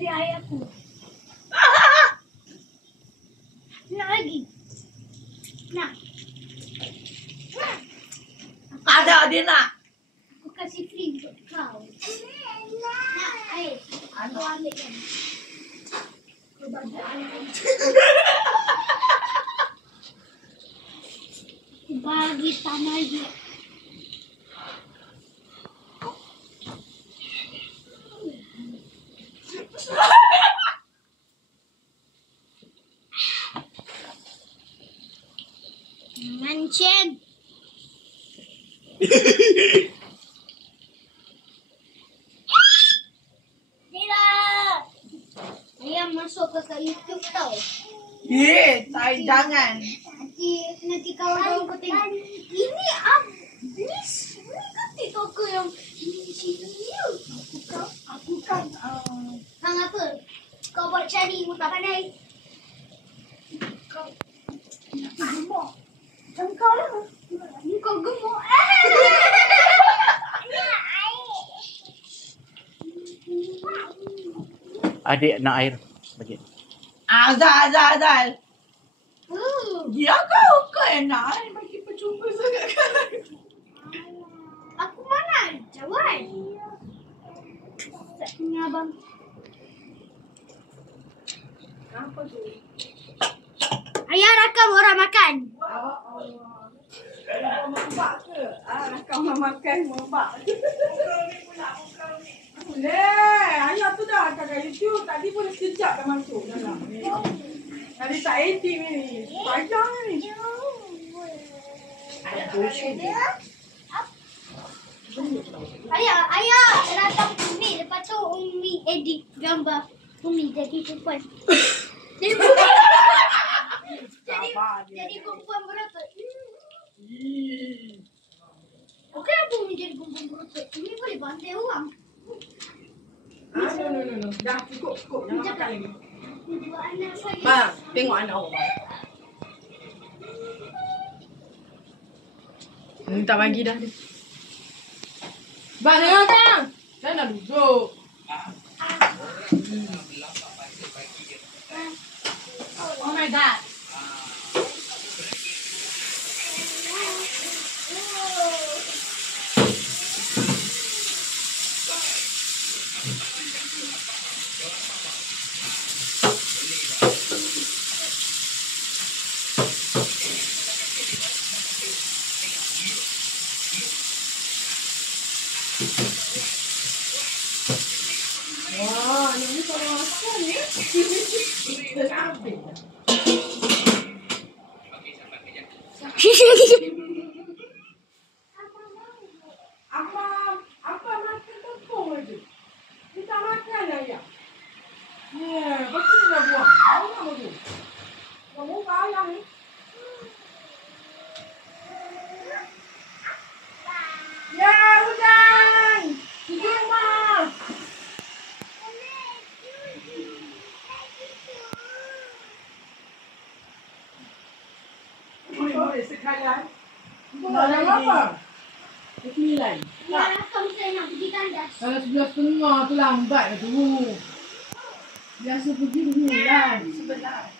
dari ayahku. Nak lagi? Nak? Ada dia nak. Aku kasih free untuk kau. Nak, air. Aku ambil kan. Aku bagi tambah lagi. Mancing. Tidak. Ayam masuk ke YouTube tau. Saya jangan. Nanti kawan kau tengok. Ini kan TikTok aku yang ini sini. Aku kan. Hang apa? Kau buat cari aku tak pandai. Kau gemuk. Macam kau lah. Kau gemuk. Adik nak air. Bagi. Azal. Dia kau enak. Bagi percuma sangat kan. Aku mana? Jawab. Tak punya abang. Apa tu? Ayah rakam orang makan. Membak ke? Kau makan membak. Boleh. Ayah tu dah kat YouTube. Tadi pun sekejap dah masuk dalam. Tadi tak editing ni. Panjang ni. Ayah datang Umi. Lepas tu Umi edit gambar Umi jadi perempuan. Jadi perempuan berotot. Okey apa Umi jadi perempuan berotot? Umi boleh bantai orang. No. Dah cukup. Jangan makan lagi. Dua anak saya. Bang, tengok anak orang. Tak bagi dah. Bang, jangan kan? Dah nak duduk. Oh my god. Wah, ini kalau makan ya. Habis. Apa makan tepung aja. Kita makan ayam. Ya, betul dah buang. Ayam tu. Kamu ayam ni. Ya, hujan. Hujan mah. Boleh sekalian. Nak apa? Sembilan. Ya, rakam saya nak pergi kandas. Kalau 11.30 tu lambat tu. Biasa pergi 9. 11.